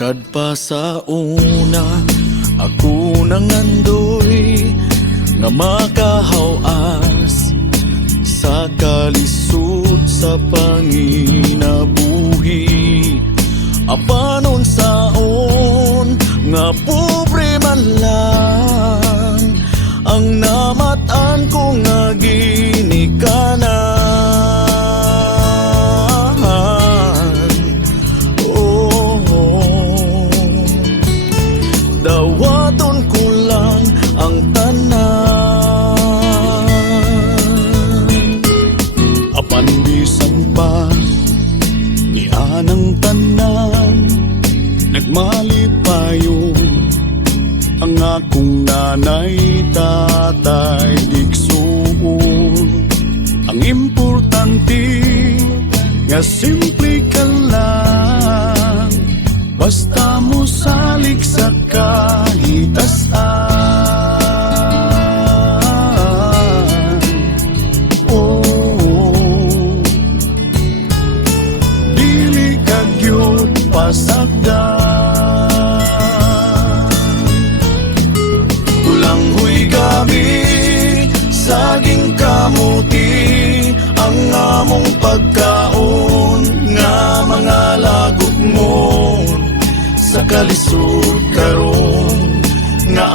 Sukad pa sa una, ako nangandoy nga makahawas sa kalisod sa panginabuhi. Apanon saon nga pobre man lang ang namatan ko nga ginikanan. Dawaton ko lang ang tanan, apan bisan pa ni anang tanan, nagmalipayon ang akong nanay, tatay, igsuon. Ang importante nga simple ka lang, basta mo salig sa kahitasan. Oh, dili ka gyud pasagdan. Kulanghoy kami, saging kamuti, ang among pagkaon nga mga lagok mo sa kalisod karon nga